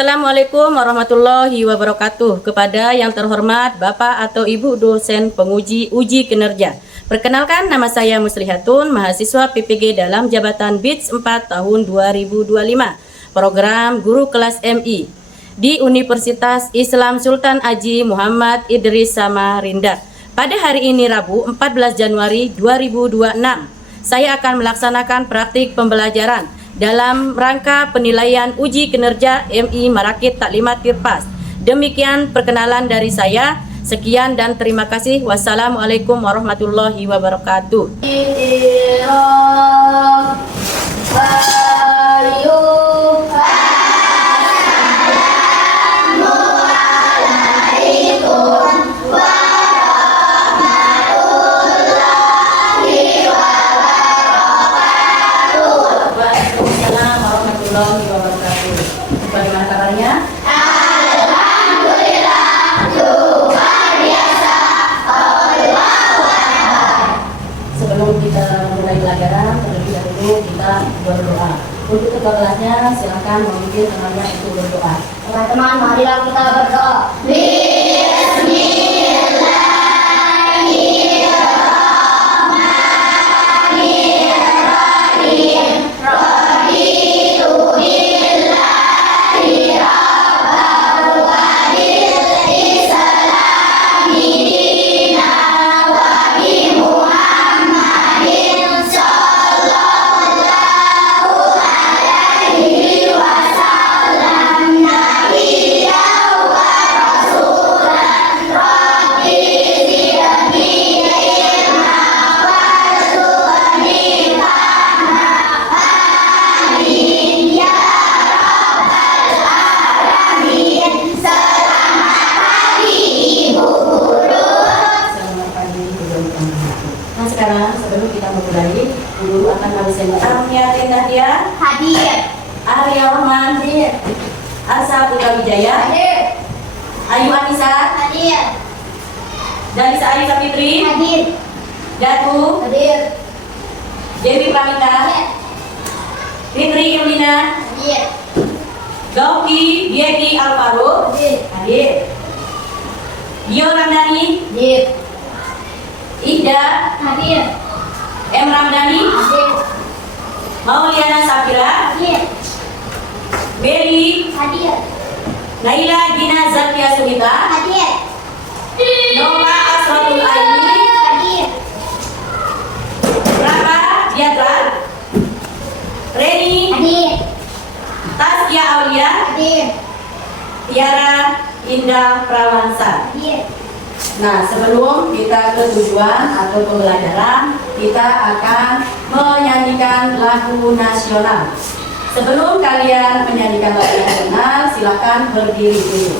Assalamualaikum warahmatullahi wabarakatuh. Kepada yang terhormat Bapak atau Ibu dosen penguji uji kinerja. Perkenalkan, nama saya Muslihatun, mahasiswa PPG dalam jabatan BITS 4 tahun 2025. Program Guru Kelas MI di Universitas Islam Sultan Haji Muhammad Idris Samarinda. Pada hari ini Rabu 14 Januari 2026, saya akan melaksanakan praktik pembelajaran dalam rangka penilaian uji kinerja MI Marakit Taklimat Tirpas. Demikian perkenalan dari saya. Sekian dan terima kasih. Wassalamualaikum warahmatullahi wabarakatuh. Bagaimana kabarnya? Alhamdulillah, luar biasa. Sebelum kita mulai pelajaran, terlebih dahulu kita berdoa. Untuk ketua kelasnya, silakan memimpin temannya itu berdoa. Teman-teman, marilah kita berdoa. Nah sekarang sebelum kita memulai, guru akan mengisi Amniatin Nadia Hadir. Arya Rahman Hadir. Asa Putra Wijaya Hadir. Ayu Anissa Hadir. Dalisa Arisa Fitri Hadir. Datu Hadir. Dewi Pramita Fitri Yulina Hadir. Gauki Dieki Alvaro Hadir. hadir. Dio Ramdhani Hadir. Ida Hadir. M Ramdhani Hadir. Mauliana Safira Hadir. Beri Hadir. Naila Gina Zakia Sumita Hadir. Nova Asratul Aini Hadir. Raka Diatra Reni Hadir. Tasya Aulia Hadir. Tiara Indah Prawansa. Hadir. Nah, sebelum kita ke tujuan atau pembelajaran, kita akan menyanyikan lagu nasional. Sebelum kalian menyanyikan lagu nasional, silakan berdiri dulu.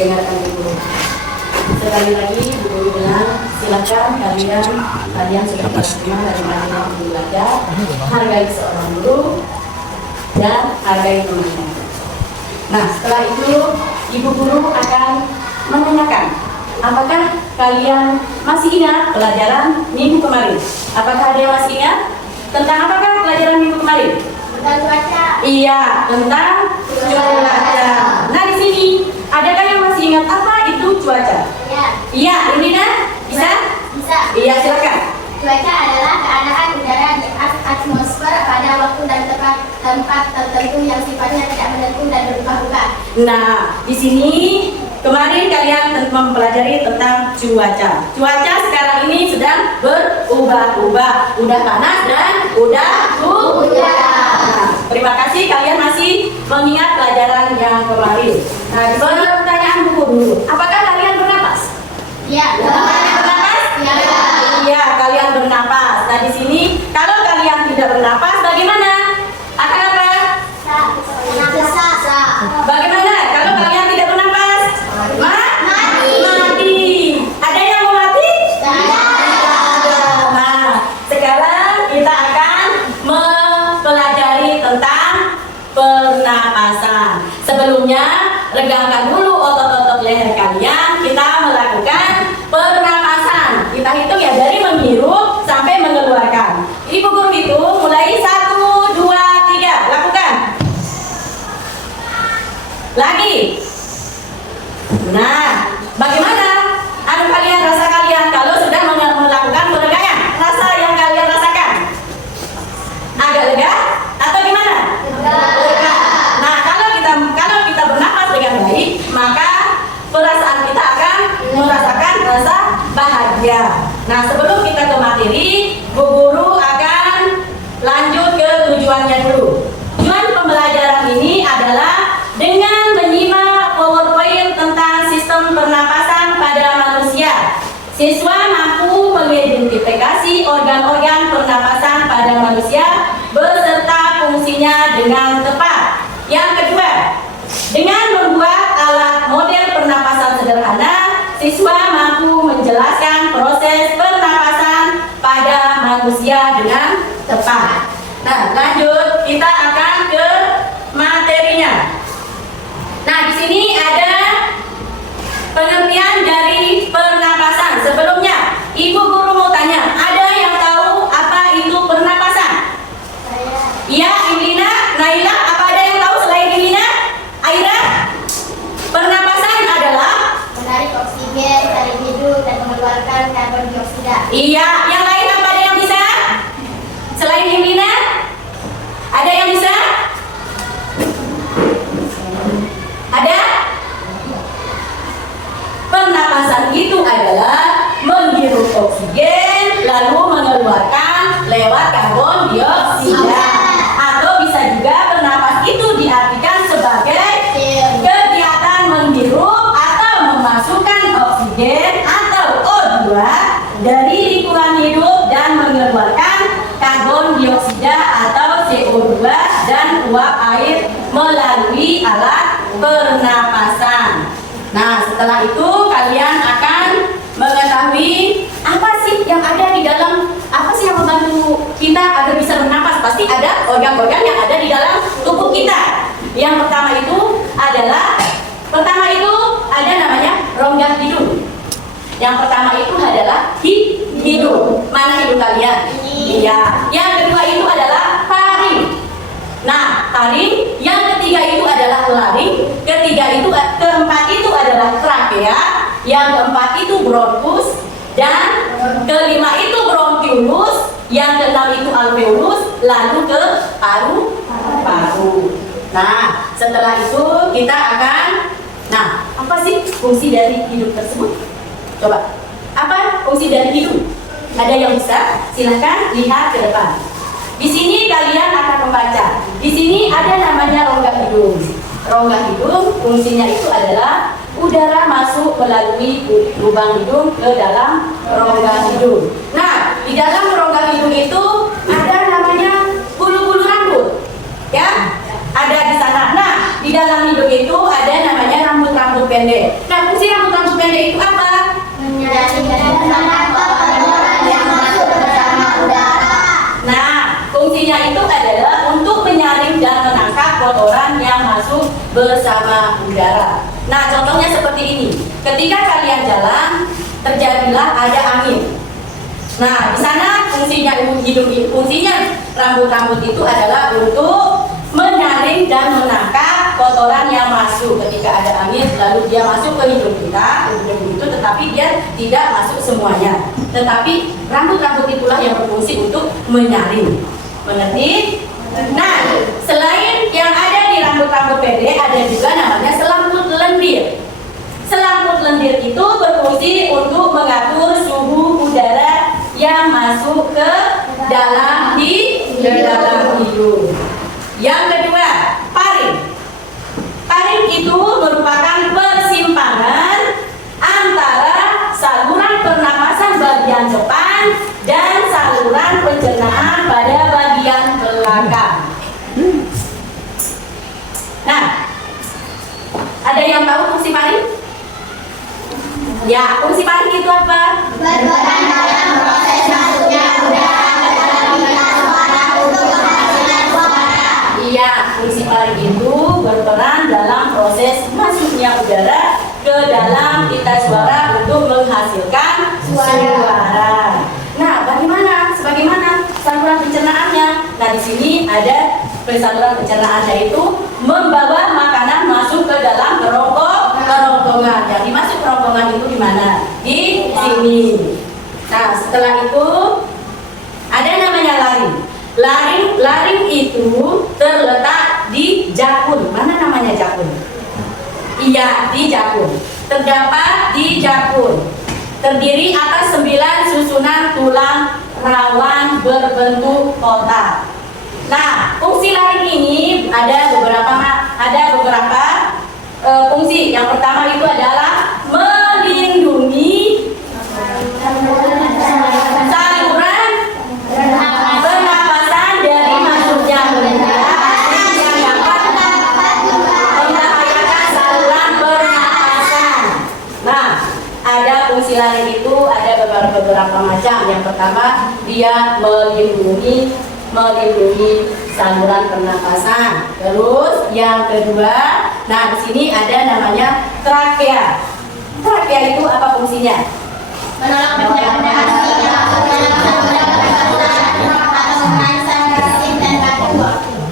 Dengarkan dulu. Sekali lagi, Bu bilang silakan kalian sudah menerima dari materi yang belajar, hargai seorang guru dan hargai temannya. Nah, setelah itu ibu guru akan menanyakan, apakah kalian masih ingat pelajaran minggu kemarin? Apakah ada yang masih ingat? Tentang apakah pelajaran minggu kemarin? Tentang cuaca. Iya, tentang cuaca. Nah, di sini adakah yang masih ingat apa itu cuaca? Ya. Iya, Irina, bisa? Bisa. Iya, silakan. Cuaca adalah keadaan udara di atmosfer pada waktu dan tempat tertentu yang sifatnya tidak menentu dan berubah-ubah. Nah, di sini kemarin kalian mempelajari tentang cuaca. Cuaca sekarang ini sedang berubah-ubah, udah panas dan udah hujan. Nah, terima kasih kalian masih mengingat pelajaran yang kemarin. Nah, di sini pertanyaan buku dulu. Apakah kalian bernapas? Ya. Kalian bernapas? Ya. Iya, kalian bernapas. Nah, di sini kalau kalian tidak bernapas, bagaimana? Akan apa? Sa. Bagaimana kalau kalian tidak bernapas? Mati. Ada yang mau mati? Tidak ada. Nah, sekarang kita akan mempelajari tentang pernapasan. Sebelumnya, regangkan dulu otot-otot leher kalian. Kita melakukan pernapasan. Kita hitung ya dari menghirup sampai mengeluarkan. Ibu guru itu mulai 1, 2, 3. Lakukan. Lagi. Nah, bagaimana rasa kalian kalau sudah melakukan peregangan? Rasa yang kalian rasakan agak lega atau gimana? Lega. Nah, kalau kita bernapas dengan baik, maka perasaan kita akan merasakan rasa bahagia. Nah, sebelum kita ke materi, Bu Guru akan lanjut ke tujuannya dulu. Tujuan pembelajaran ini adalah dengan menyimak PowerPoint tentang sistem pernapasan pada manusia, siswa mampu mengidentifikasi organ-organ pernapasan pada manusia beserta fungsinya dengan tepat. Yang kedua, dengan membuat alat model pernapasan sederhana, siswa mampu menjelaskan proses pernapasan pada manusia dengan tepat. Nah, lanjut kita akan ke materinya. Nah, di sini ada pengertian dari pernapasan. Sebelumnya, Ibu Guru mau tanya, ada yang tahu apa itu pernapasan? Iya, Irina, Naila, apa ada yang tahu selain Irina? Aira? Pernapasan adalah Menarik oksigen dari hidup dan mengeluarkan karbon dioksida. iya, yang lain apa ada yang bisa? Selain Irina? Ada yang bisa? Ada? Pernapasan itu adalah menghirup oksigen lalu mengeluarkan lewat karbon dioksida. Atau bisa juga bernapas itu diartikan sebagai kegiatan menghirup atau memasukkan oksigen atau O2 dari lingkungan hidup dan mengeluarkan karbon dioksida atau CO2 dan uap air melalui alat pernapasan. Nah, setelah itu kalian akan mengetahui apa sih yang ada di dalam, apa sih yang membantu kita agar bisa bernapas. Pasti ada organ-organ yang ada di dalam tubuh kita. Yang pertama itu ada namanya rongga hidung. Yang pertama itu adalah hidung. Mana hidung kalian? Iya. Yang kedua itu adalah taring. Nah, taring. Yang ketiga itu adalah laring. Keempat itu adalah trakea. Yang keempat itu bronkus. Dan kelima itu bronkiolus. Yang keenam itu alveolus. Lalu ke paru-paru. Nah, setelah itu kita akan, nah, apa sih fungsi dari hidung tersebut? Coba, apa fungsi dari hidung? Ada yang bisa? Silahkan lihat ke depan. Di sini kalian akan membaca. Di sini ada namanya rongga hidung. Rongga hidung fungsinya itu adalah udara masuk melalui lubang hidung ke dalam rongga hidung. Nah, di dalam rongga hidung itu ada namanya bulu-bulu rambut. Ya, ada di sana. Nah, di dalam hidung itu ada namanya rambut-rambut pendek. Nah, fungsi rambut-rambut pendek itu apa? Menyaring fungsinya itu adalah untuk menyaring dan menangkap kotoran yang masuk bersama udara. Nah, contohnya seperti ini. Ketika kalian jalan, terjadilah ada angin. Nah, di sana fungsinya rambut-rambut itu adalah untuk menyaring dan menangkap kotoran yang masuk. Ketika ada angin, lalu dia masuk ke hidung kita, hidung itu, tetapi dia tidak masuk semuanya. Tetapi rambut-rambut itulah yang berfungsi untuk menyaring. Mengerti? Nah, selain yang ada di rambut-rambut pendek, ada juga namanya selamut lendir. Selamut lendir itu berfungsi untuk mengatur suhu udara yang masuk ke dalam hidung. Yang kedua, paring. Paring itu merupakan persimpangan antara saluran pernapasan bagian depan dan saluran pencernaan pada bagian belakang. Nah, ada yang tahu fungsi paring? Ya, fungsi paring itu apa? Berperan dalam proses masuknya udara ke dalam pita suara untuk menghasilkan suara. Iya, fungsi paring itu berperan dalam proses masuknya udara ke dalam pita suara untuk menghasilkan suara. Nah, sebagaimana saluran pencernaannya? Nah, di sini ada saluran pencernaannya itu membawa makanan masuk ke dalam kerongkongan. Yang dimasuk kerongkongan itu di mana? Di sini. Nah, setelah itu ada namanya laring. Laring itu terletak di jakun. Mana namanya jakun? Iya, di jakun. Terdapat di jakun. Terdiri atas 9 susunan tulang rawan berbentuk kotak. Nah, fungsi laring ini ada beberapa fungsi. Yang pertama itu adalah melindungi saluran pernapasan dari masuknya udara yang dapat membahayakan saluran pernapasan. Nah, ada fungsi laring itu ada beberapa macam. Yang pertama, dia melindungi saluran pernapasan. Terus yang kedua, nah di sini ada namanya trakea. Trakea itu apa fungsinya? Menolak benda-benda asing yang masuk dalam saluran pernapasan atau merangsang bersin dan batu.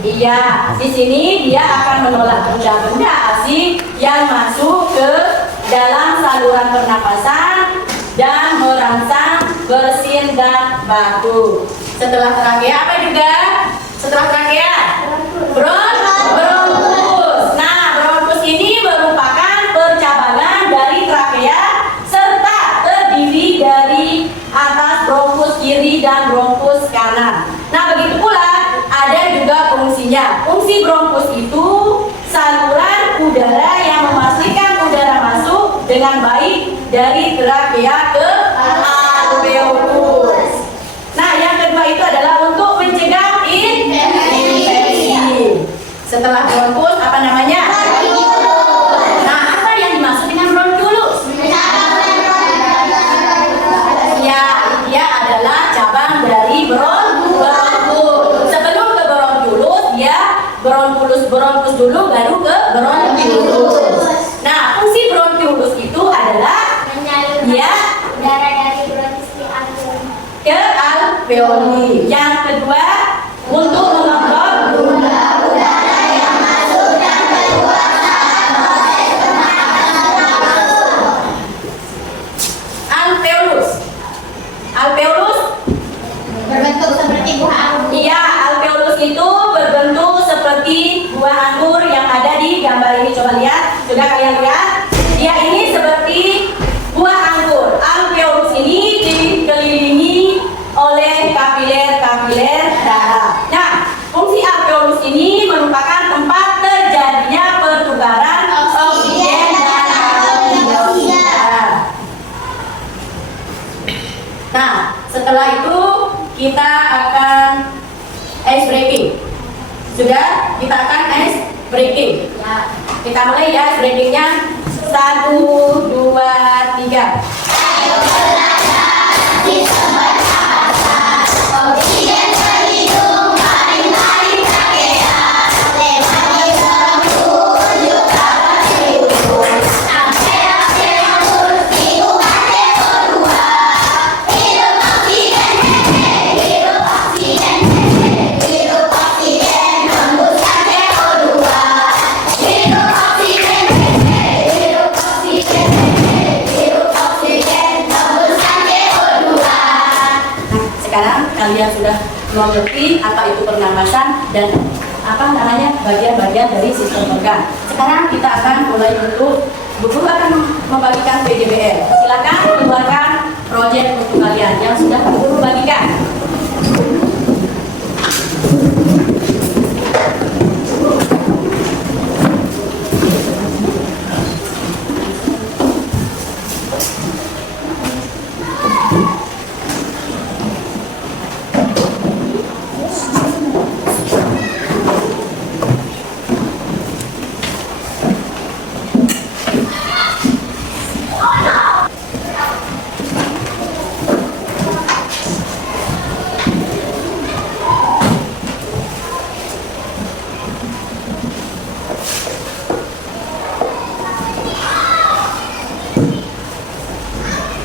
Iya, di sini dia akan menolak benda-benda asing yang masuk ke dalam saluran pernapasan dan merangsang bersin dan batu. Setelah trakea apa juga? Setelah trakea bronkus. Nah, bronkus ini merupakan percabangan dari trakea serta terdiri dari atas bronkus kiri dan bronkus kanan. Nah, begitu pula ada juga fungsinya. Fungsi bronkus itu saluran udara yang memastikan udara masuk dengan baik dari trakea ke alveolus. Nah, yang kedua itu adalah untuk mencegah infeksi. Setelah bronkus apa namanya? Nah, apa yang dimaksud dengan bronkulus? Ya, dia adalah cabang dari bronkulus. Sebelum ke bronkulus, dia bronkulus dulu baru ke bronkulus. Nah, fungsi bronkulus itu adalah dia udara dari bronkus ke alveoli. Yang kedua, untuk mengontrol udara yang masuk dan keluar saat proses pernapasan. Alveolus Berbentuk seperti buah anggur. iya, alveolus itu berbentuk seperti buah anggur yang ada di gambar ini. Coba lihat, sudah kalian lihat? Dia ini seperti buah anggur. Alveolus ini dikelilingi oleh kapiler-kapiler darah. Nah, fungsi alveolus ini merupakan tempat terjadinya pertukaran oksigen dan karbon dioksida. Nah, setelah itu kita akan ice breaking. Sudah, kita akan ice breaking. Ya. Kita mulai ya ice breakingnya. 1, 2, 3. Sistem pernapasan, oksigen ke hidung, mari mengerti apa itu pernapasan dan apa namanya bagian-bagian dari sistem organ. Sekarang kita akan mulai untuk guru akan membagikan PJBL. Silakan keluarkan proyek untuk kalian yang sudah guru bagikan.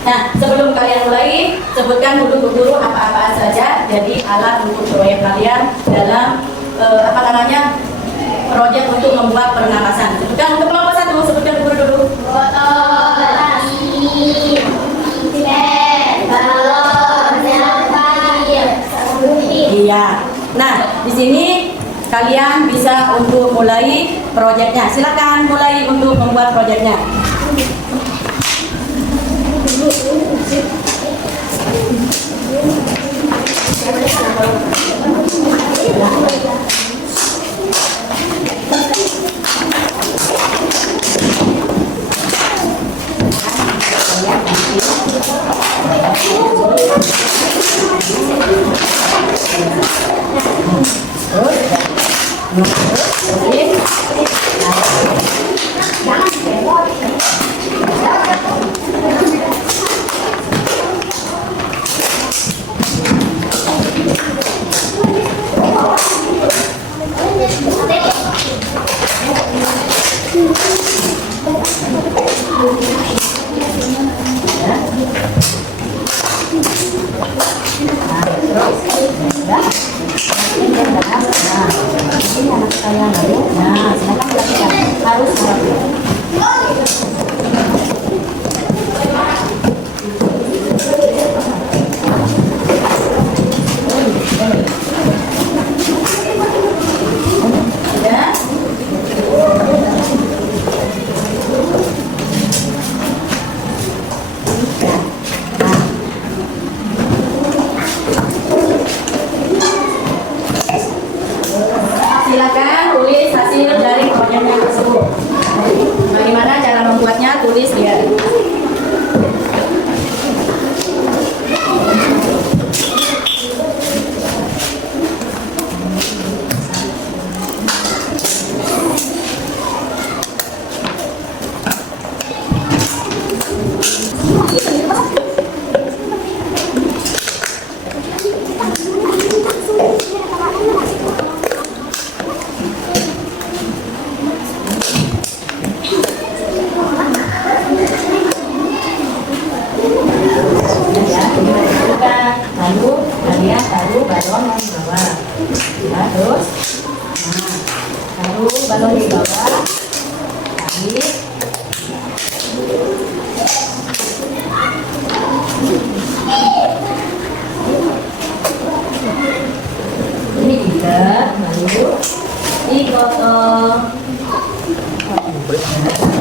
Nah, sebelum kalian mulai, sebutkan dulu guru apa-apa saja jadi alat untuk proyek kalian dalam proyek untuk membuat pernapasan. Sebutkan untuk kelompok 1, sebutkan guru dulu. Botol, nasi, balon, air, Iya. Nah, di sini kalian bisa untuk mulai proyeknya. Silakan mulai untuk membuat proyeknya. Silakan tulis hasil dari proyeknya tersebut. Bagaimana cara membuatnya? Tulis ya. Taruh balon di bawah, ya, terus taruh balon di bawah, tarik, ini diikat, lalu digotong,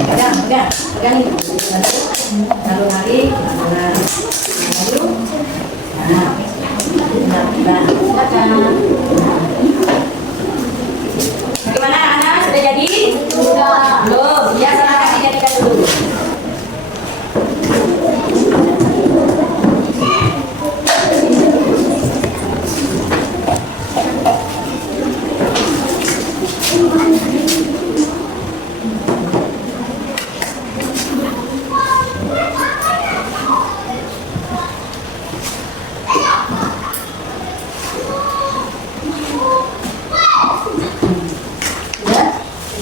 pegang ini, lalu tarik, lalu, Bagaimana anak? Sudah jadi? Sudah. Belum. Ya, silakan dijadikan dulu.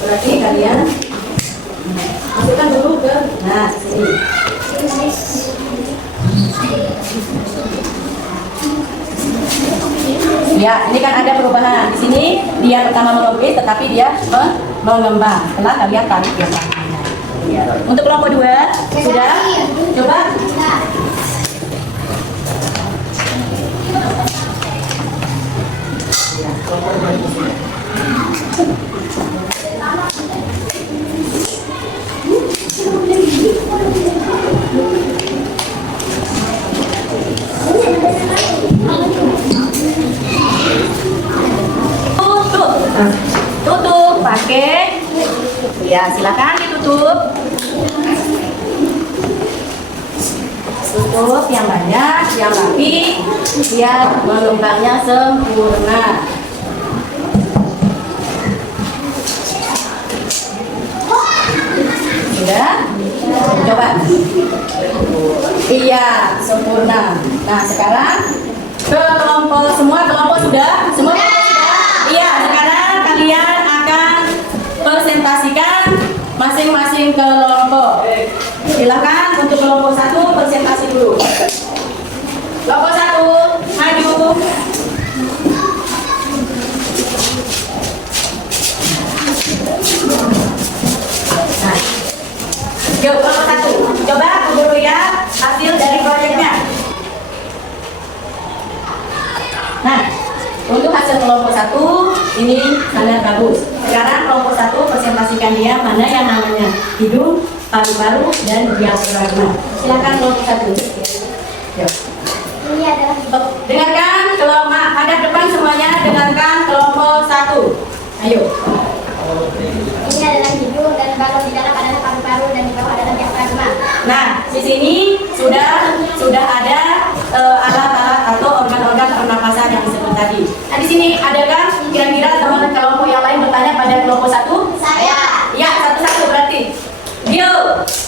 Berarti kalian masukkan dulu ke sini. Ya, ini kan ada perubahan. Di sini dia pertama melukis, tetapi dia mengembang. Setelah kalian tarik yang tangannya. Ya. Untuk kelompok 2 sudah coba. Tutup pakai, ya silakan ditutup. Tutup yang banyak, yang rapi, biar mengembangnya sempurna. Sudah? Coba. Iya, sempurna. Nah, sekarang kelompok semua kelompok sudah? Semua kelompok sudah? Iya, sekarang kalian akan presentasikan masing-masing kelompok. Silakan untuk kelompok 1 presentasi dulu. Kelompok 1, maju. Nah, yuk kelompok 1, coba guru lihat hasil dari proyeknya. Nah, untuk hasil kelompok 1 ini sangat bagus. Sekarang kelompok 1 presentasikan dia mana yang namanya hidung, paru-paru, dan diafragma. Silakan kelompok 1. Yuk. Ini adalah Dengarkan kelompok hadap depan semuanya, dengarkan kelompok 1. Ayo. ini adalah hidung dan balon di dalam adalah paru-paru dan di bawah adalah diafragma. Nah, di sini sudah ada alat-alat atau organ-organ pernapasan yang disebut tadi. Nah, di sini adakah kira-kira teman kelompok yang lain bertanya pada kelompok 1? Saya. Ya, satu-satu berarti. Gil,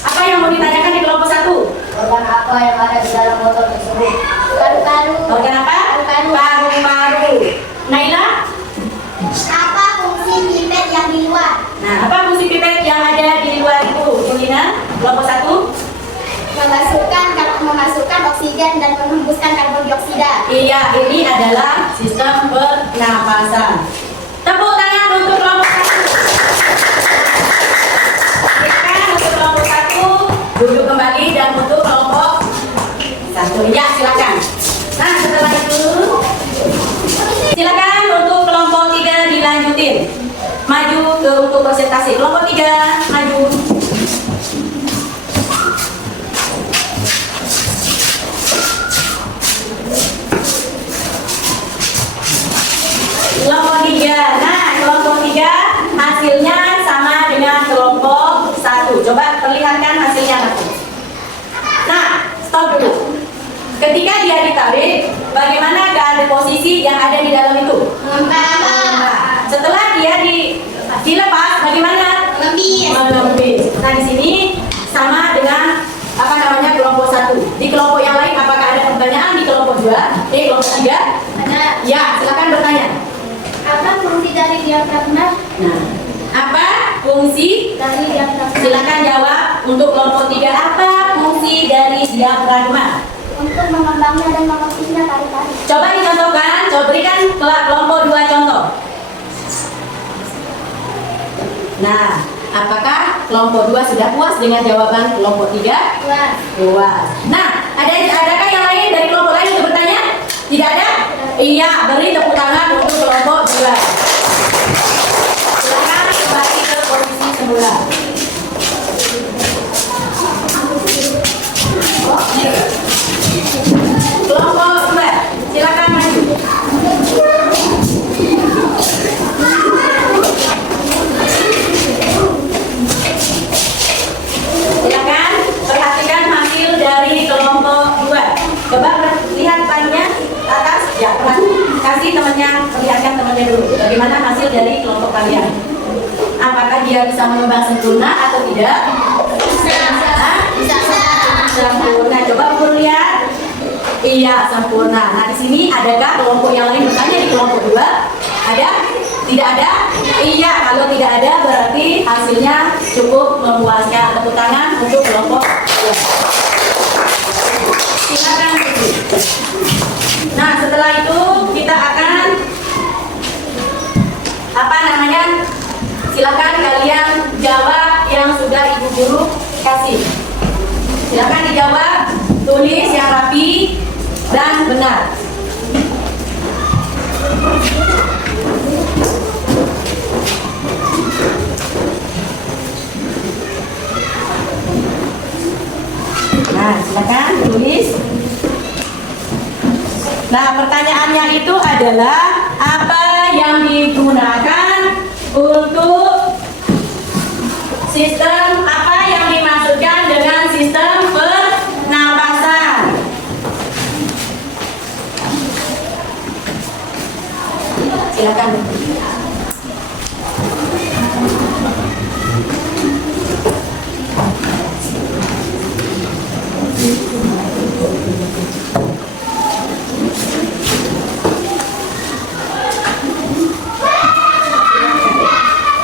apa yang mau ditanyakan di kelompok 1? Organ apa yang ada di dalam motor tersebut? Paru-paru. Organ apa? Paru-paru. Naila? Apa fungsi pipet yang di luar? Nah, apa fungsi pipet yang ada di luar itu? Julina, kelompok 1? Memasukkan oksigen dan menghembuskan karbon dioksida. Iya, ini adalah sistem pernapasan. Tepuk tangan untuk kelompok 1. Silakan untuk kelompok 1 duduk kembali, dan untuk kelompok 1 ya silakan. Nah, setelah itu silakan untuk kelompok 3 dilanjutin. Maju ke untuk presentasi. Kelompok 3 maju. Kelompok 3. Nah, kelompok 3 hasilnya sama dengan kelompok 1. Coba perlihatkan hasilnya nanti. Nah, stop dulu. Ketika dia ditarik, bagaimana keadaan posisi yang ada di dalam itu? Mengembang. Setelah dia dilepas, bagaimana? Melembis. Nah, di sini sama dengan apa namanya kelompok 1. Di kelompok yang lain apakah ada pertanyaan di kelompok 2? Kelompok 3? Ada. Ya, silakan bertanya. Apa fungsi dari diafragma? Nah, apa fungsi? Dari diafragma. Silakan jawab untuk kelompok 3. Apa fungsi dari diafragma? Untuk mengembangnya dan mengoksigennya paru-paru. Coba dicontohkan, coba berikan kelompok 2 contoh. Nah, apakah kelompok 2 sudah puas dengan jawaban kelompok 3? Luar. Puas. Nah, adakah yang lain dari kelompok lain untuk bertanya? Tidak ada? Iya, beri tepuk tangan untuk kelompok 2. Silakan kembali ke posisi semula. Kelompok 2, silakan maju. Silakan perhatikan hasil dari kelompok 2. Coba lihat pannya atas. Ya, kasih temannya, perlihatkan temannya dulu. Bagaimana hasil dari kelompok kalian? Apakah dia bisa mengembang sempurna atau tidak? Sempurna. Coba ukur lihat. Iya, sempurna. Nah, di sini adakah kelompok yang lain bertanya di kelompok 2? Ada? Tidak ada? Iya, kalau tidak ada berarti hasilnya cukup memuaskan. Tepuk tangan untuk kelompok 2. Silakan. Nah, setelah itu kita akan apa namanya? Silakan kalian jawab yang sudah ibu guru kasih. Silakan dijawab, tulis yang rapi dan benar. Nah, silakan tulis. Nah, pertanyaannya itu adalah apa yang digunakan untuk sistem apa yang dimaksudkan dengan sistem pernapasan? Silakan.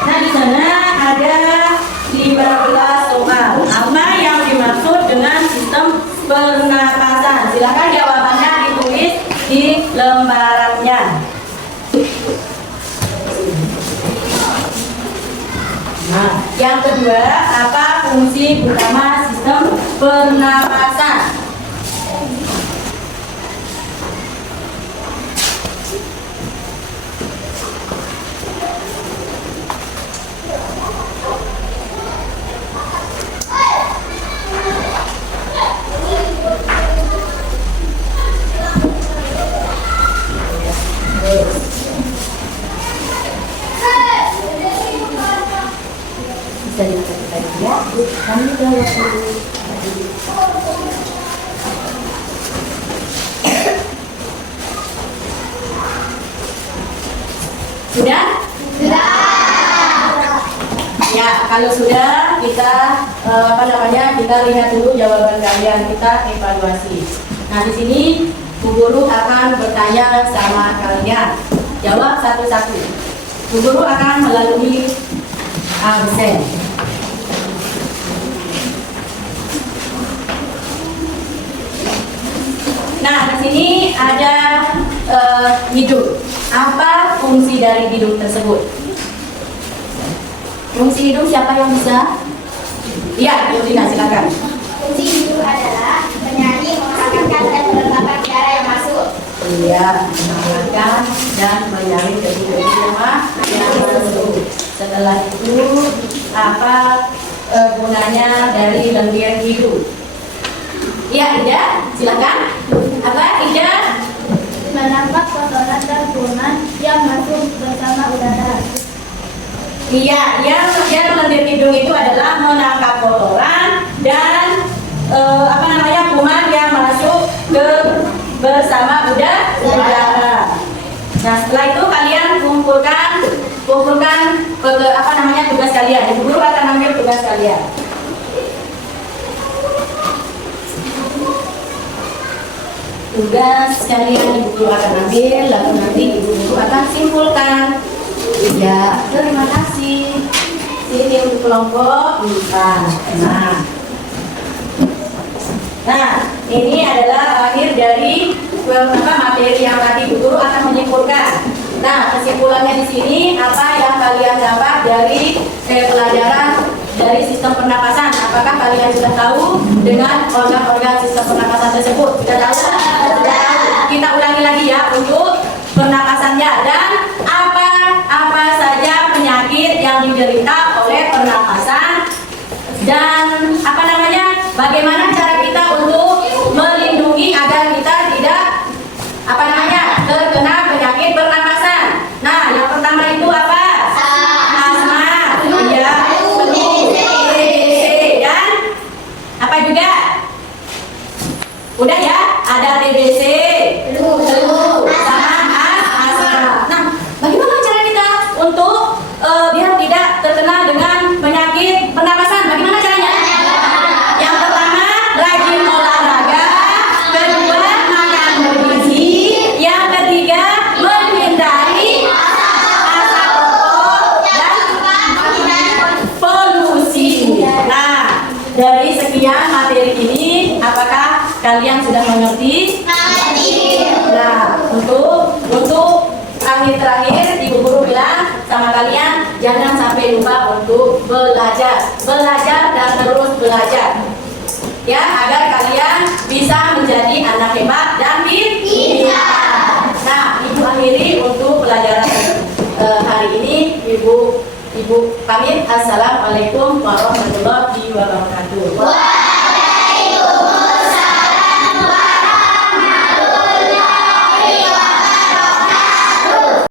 Nah, di sana ada 15 soal. Apa yang dimaksud dengan sistem pernapasan? Silakan jawabannya ditulis di lembarannya. Nah, yang kedua, apa fungsi utama sistem pernapasan? Bisa dilakukan ya, kami jawab dulu. Sudah? Sudah. Ya, kalau sudah kita kita lihat dulu jawaban kalian, kita evaluasi. Nah, di sini Bu Guru akan bertanya sama kalian. Jawab satu-satu. Bu Guru akan melalui absen. Nah, di sini ada hidup. Apa fungsi dari hidup tersebut? Fungsi hidup siapa yang bisa? Iya, Yudina, silakan. Fungsi hidup adalah menyaring, menghangatkan, dan melembabkan darah yang masuk. Iya, menghangatkan dan menyaring debu-debu yang masuk. Setelah itu, apa gunanya dari lendir hidup? Iya, Ida, silakan. Apa, Ida? Menangkap kotoran dan kuman yang masuk bersama udara. Iya, yang lendir hidung itu adalah menangkap kotoran dan kuman yang masuk ke bersama udara. Nah, setelah itu kalian kumpulkan tugas kalian. Ibu guru akan ambil tugas kalian. Tugas kalian ibu guru akan ambil, lalu nanti ibu guru akan simpulkan. Ya, terima kasih. Sini untuk kelompok 4. Nah, ini adalah akhir dari materi yang tadi ibu guru akan menyimpulkan. Nah, kesimpulannya di sini apa yang kalian dapat dari pelajaran dari sistem pernapasan? Apakah kalian sudah tahu dengan organ-organ sistem pernapasan tersebut? Sudah tahu? Sudah tahu. Kita ulangi lagi ya untuk pernapasannya dan apa saja penyakit yang diderita oleh pernapasan dan bagaimana cara kita untuk melindungi agar kita tidak terkena penyakit pernapasan. Nah, yang pertama itu apa? Asma. Ya, TBC dan apa juga? Udah ya? Ada TBC, flu, sama asma. Nah, bagaimana cara kita untuk biar tidak terkena dengan penyakit pernapasan? Bagaimana caranya? Yang pertama, rajin olahraga. Kedua, makan bergizi. Yang ketiga, menghindari asap rokok dan polusi. Nah, dari sekian materi ini, apakah kalian sudah mengerti? Nah, untuk terakhir ibu guru bilang sama kalian jangan sampai lupa untuk belajar dan terus belajar ya, agar kalian bisa menjadi anak hebat dan pintar. Nah, ibu akhiri untuk pelajaran hari ini. Ibu pamit. Assalamualaikum warahmatullahi wabarakatuh.